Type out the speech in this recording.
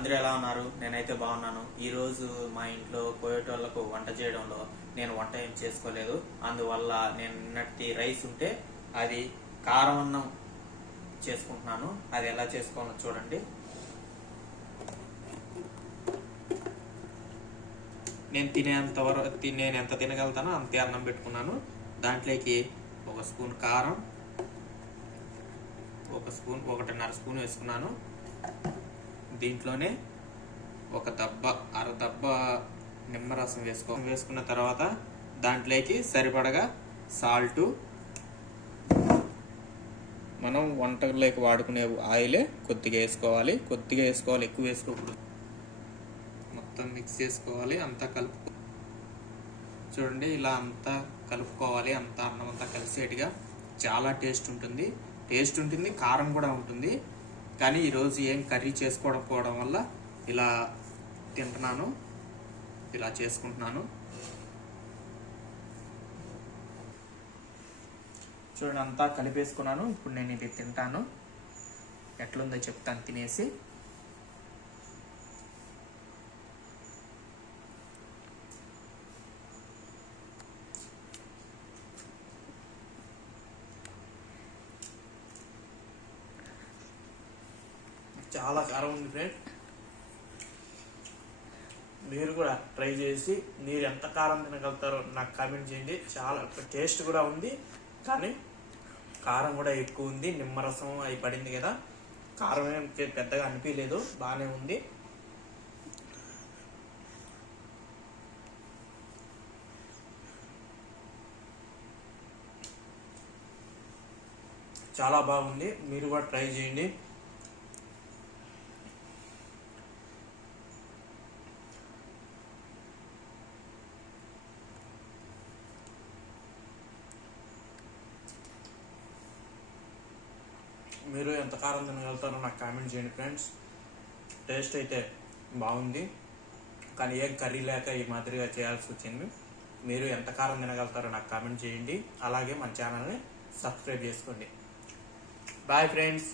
అందరూ ఎలా ఉన్నారు? నేనైతే బాగున్నాను. ఈరోజు మా ఇంట్లో పోయేటోళ్లకు వంట చేయడంలో నేను వంట ఏం చేసుకోలేదు. అందువల్ల నేను నిన్నటి రైస్ ఉంటే అది కారం అన్నం చేసుకుంటున్నాను. అది ఎలా చేసుకోవాలో చూడండి. నేను ఎంత తినగలుగుతానో అంతే అన్నం పెట్టుకున్నాను. దాంట్లోకి ఒక స్పూన్ కారం, ఒకటిన్నర స్పూన్ వేసుకున్నాను. దీంట్లోనే అర దబ్బ నిమ్మరసం వేసుకున్న తర్వాత దాంట్లోకి సరిపడగా సాల్టు, మనం వంటల్లోకి వాడుకునే ఆయిలే కొద్దిగా వేసుకోవాలి, ఎక్కువ వేసుకోకూడదు. మొత్తం మిక్స్ చేసుకోవాలి, అంతా చూడండి ఇలా అంతా కలుపుకోవాలి. అంతా అన్నం అంతా కలిసేట్టుగా చాలా టేస్ట్ ఉంటుంది, కారం కూడా ఉంటుంది. కానీ ఈరోజు ఏం కర్రీ చేసుకోవడం వల్ల ఇలా తింటున్నాను, ఇలా చేసుకుంటున్నాను. చూడండి అంతా కలిపేసుకున్నాను. ఇప్పుడు నేను ఇది తింటాను, ఎట్లుందో చెప్తాను తినేసి. చాలా కారం ఉంది ఫ్రెండ్. మీరు కూడా ట్రై చేసి మీరు ఎంత కారం తినగలుగుతారో నాకు కామెంట్ చేయండి. చాలా టేస్ట్ కూడా ఉంది, కానీ కారం కూడా ఎక్కువ ఉంది. నిమ్మరసం అవి పడింది కదా, కారం ఏం పెద్దగా అనిపించలేదు, బాగానే ఉంది. చాలా బాగుంది, మీరు కూడా ట్రై చేయండి. మీరు ఎంత కారం తినగలుగుతారో నాకు కామెంట్ చేయండి ఫ్రెండ్స్. టేస్ట్ అయితే బాగుంది, కానీ ఏం కర్రీ లేక ఈ మాదిరిగా చేయాల్సి వచ్చింది. మీరు ఎంత కారం తినగలుగుతారో నాకు కామెంట్ చేయండి. అలాగే మన ఛానల్ని సబ్స్క్రైబ్ చేసుకోండి. Bye friends.